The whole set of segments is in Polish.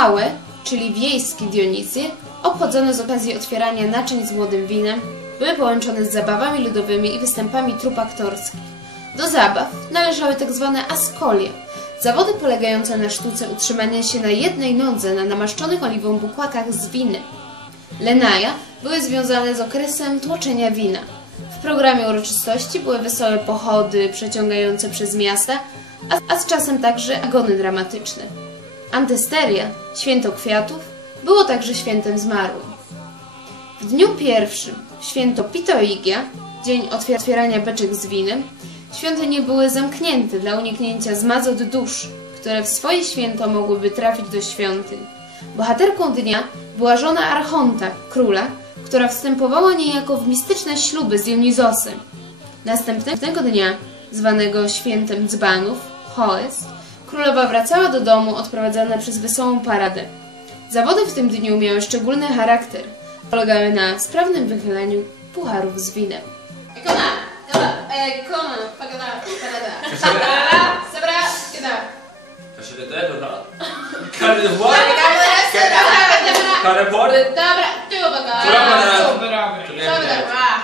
Małe, czyli wiejskie Dionizje, obchodzone z okazji otwierania naczyń z młodym winem, były połączone z zabawami ludowymi i występami trup aktorskich. Do zabaw należały tzw. askolie, zawody polegające na sztuce utrzymania się na jednej nodze na namaszczonych oliwą bukłakach z winem. Lenaja były związane z okresem tłoczenia wina. W programie uroczystości były wesołe pochody przeciągające przez miasta, a z czasem także agony dramatyczne. Antesteria, święto kwiatów, było także świętem zmarłym. W dniu pierwszym, święto Pitoigia, dzień otwierania beczek z winem, świątynie były zamknięte dla uniknięcia zmazot dusz, które w swoje święto mogłyby trafić do świątyń. Bohaterką dnia była żona Archonta, króla, która wstępowała niejako w mistyczne śluby z Dionizosem. Następnego dnia, zwanego świętem dzbanów, Hoes, królowa wracała do domu odprowadzana przez wesołą paradę. Zawody w tym dniu miały szczególny charakter. Polegały na sprawnym wychyleniu pucharów z winem. Ekona! Ekona! Pagada! Parada! Sabra! Gada! Det vara? Kan det vara? Dobra, tu baga! Pana? Dobra, dobra. Dobra, dobra.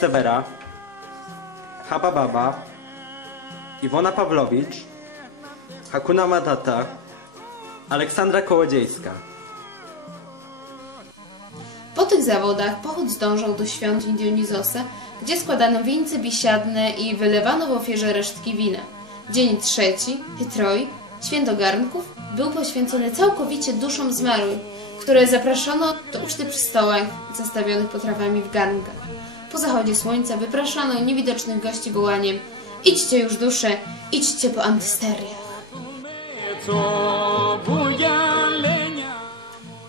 Żibera Estevera, Haba Baba, Iwona Pawlowicz, Hakuna Matata, Aleksandra Kołodziejska. Po tych zawodach pochód zdążał do świątyń Dionizosa, gdzie składano wieńce biesiadne i wylewano w ofierze resztki wina. Dzień trzeci, Hytroi, święto garnków, był poświęcony całkowicie duszom zmarłych, które zapraszono do uczty przy stołach zastawionych potrawami w garnkach. Po zachodzie słońca wypraszano niewidocznych gości wołaniem Idźcie już dusze, idźcie po antysteriach.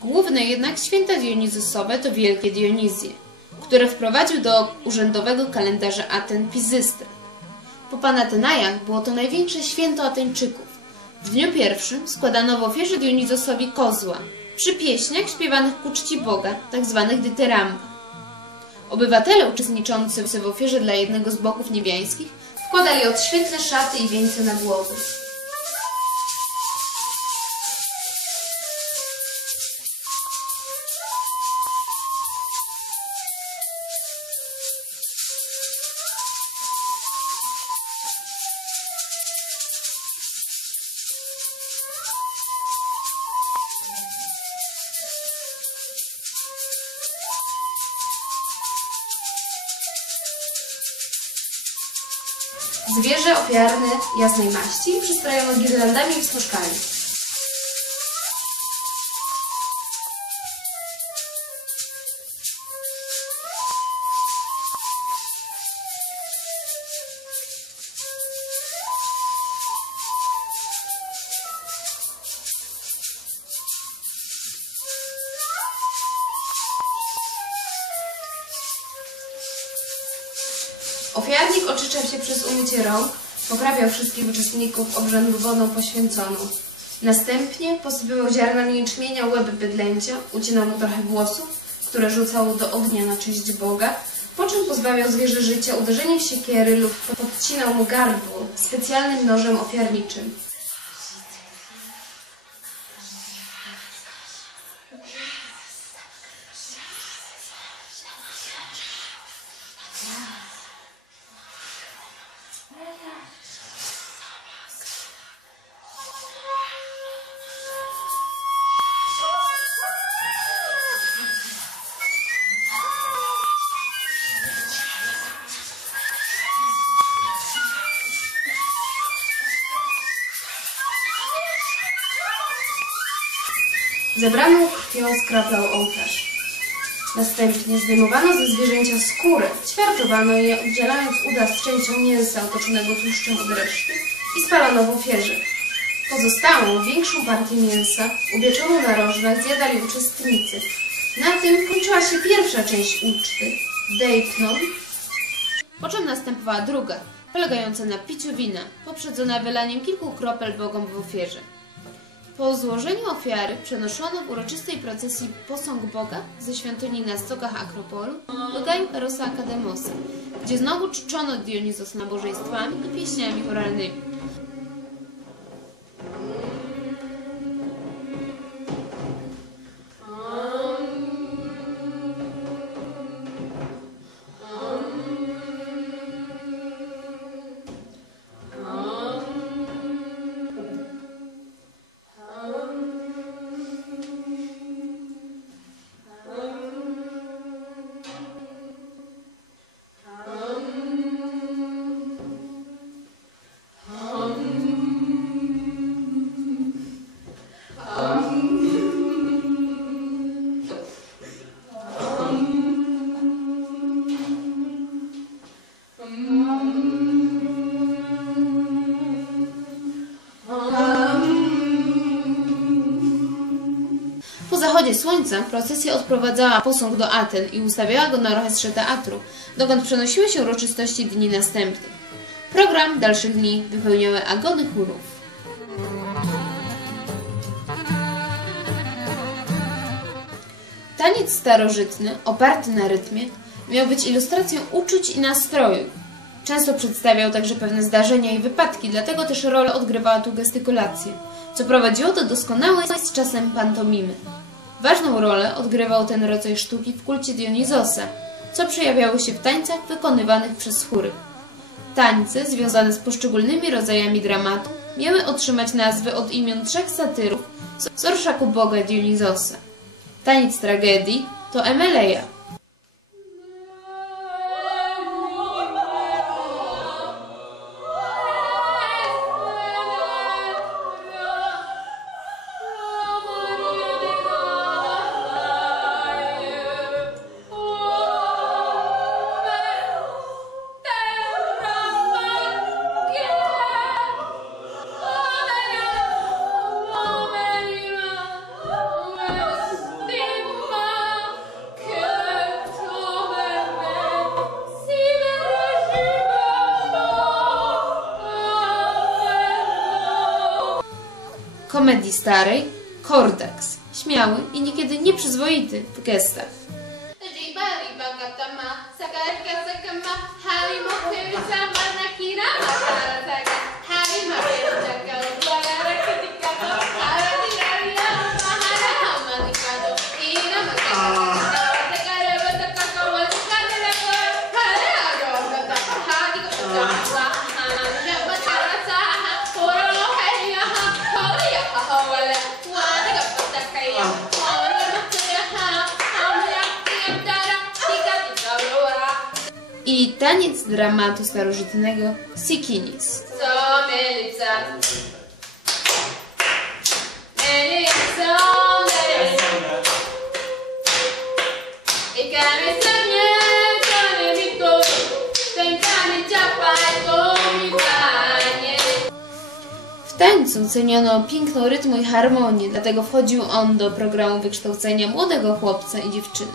Główne jednak święta dionizosowe to wielkie Dionizje, które wprowadził do urzędowego kalendarza Aten Pizystra. Po Panatenajach było to największe święto Ateńczyków. W dniu pierwszym składano w ofierze Dionizosowi kozła, przy pieśniach śpiewanych ku czci Boga, tzw. dyteramba. Obywatele uczestniczący w ofierze dla jednego z bogów niebiańskich wkładali odświętne szaty i wieńce na głowy. Zwierzę ofiarne jasnej maści przystrojono girlandami i wstążkami. Ofiarnik oczyszczał się przez umycie rąk, poprawiał wszystkich uczestników obrzędu wodą poświęconą. Następnie posypywał ziarnami jęczmienia łeb bydlęcia, ucinał mu trochę włosów, które rzucał do ognia na cześć Boga, po czym pozbawiał zwierzę życia uderzeniem siekiery lub podcinał mu gardło specjalnym nożem ofiarniczym. Zebraną krwią skraplał ołtarz. Następnie zdejmowano ze zwierzęcia skórę, ćwiartowano je, oddzielając uda z częścią mięsa otoczonego tłuszczem od reszty i spalono w ofierze. Pozostałą, większą partię mięsa, upieczoną na rożnach, zjadali uczestnicy. Na tym kończyła się pierwsza część uczty, Dejtnon, po czym następowała druga, polegająca na piciu wina, poprzedzona wylaniem kilku kropel bogom w ofierze. Po złożeniu ofiary przenoszono w uroczystej procesji posąg Boga ze świątyni na stokach Akropolu do Gaju Erosa Akademosa, gdzie znowu czczono Dionizos nabożeństwami i pieśniami choralnymi. Słońca procesja odprowadzała posąg do Aten i ustawiała go na orchestrze teatru, dokąd przenosiły się uroczystości dni następnych. Program dalszych dni wypełniały agony chórów. Taniec starożytny, oparty na rytmie, miał być ilustracją uczuć i nastrojów. Często przedstawiał także pewne zdarzenia i wypadki, dlatego też rolę odgrywała tu gestykulacja, co prowadziło do doskonałej z czasem pantomimy. Ważną rolę odgrywał ten rodzaj sztuki w kulcie Dionizosa, co przejawiało się w tańcach wykonywanych przez chóry. Tańce związane z poszczególnymi rodzajami dramatu miały otrzymać nazwy od imion trzech satyrów z orszaku boga Dionizosa. Taniec tragedii to Emeleja, komedii starej Kordax, śmiały i niekiedy nieprzyzwoity w gestach. Taniec dramatu starożytnego Sikinis. W tańcu ceniono piękno rytmu i harmonię, dlatego wchodził on do programu wykształcenia młodego chłopca i dziewczyny.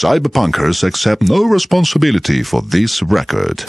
Cyberpunkers accept no responsibility for this record.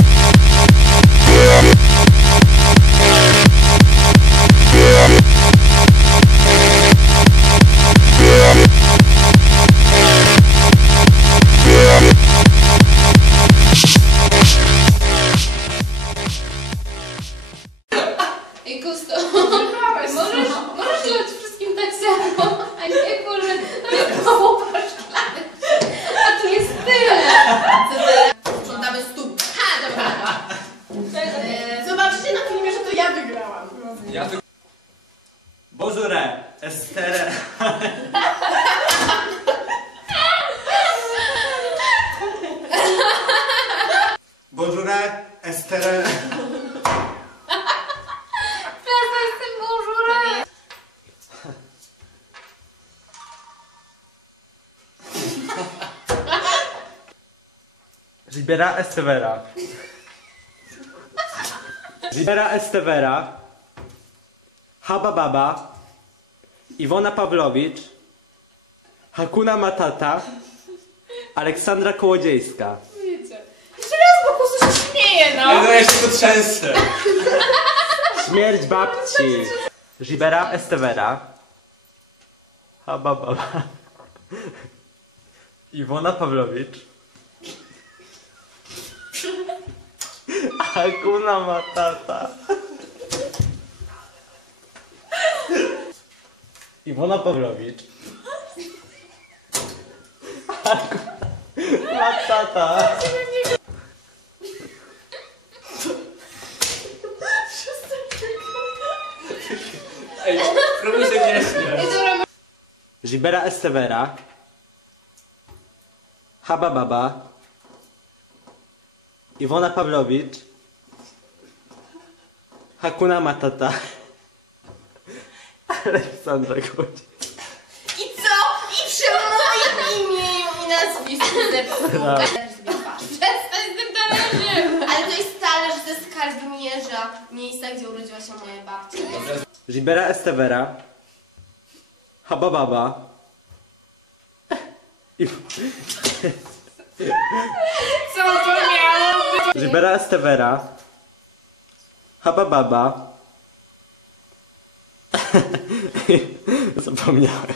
Libera Estevera. Libera Estevera. Haba Baba. Iwona Pawlowicz. Hakuna Matata. Aleksandra Kołodziejska. Wiecie. Jeszcze raz, bo kusu się śmieje, no! Ja ja się trzęsę. Śmierć babci. Libera Estevera. Haba Baba. Iwona Pawlowicz. Hakuna Matata. Iwona Pawlowicz. Hakuna Matata. Ej, próbuj się nie śmiać. Estevera. Iwona Pawlowicz. Hakuna Matata. Aleksandra Kołodziej. I co? I przy moim imieniu i nazwisku zepsuł. przestań z tym talerzem! Ale to jest talerz ze skarbimierza, miejsca, gdzie urodziła się moja babcia. Libera Estevera. Haba Baba. I... Co to miało Ribera Estevera. Habababa. Zapomniałem.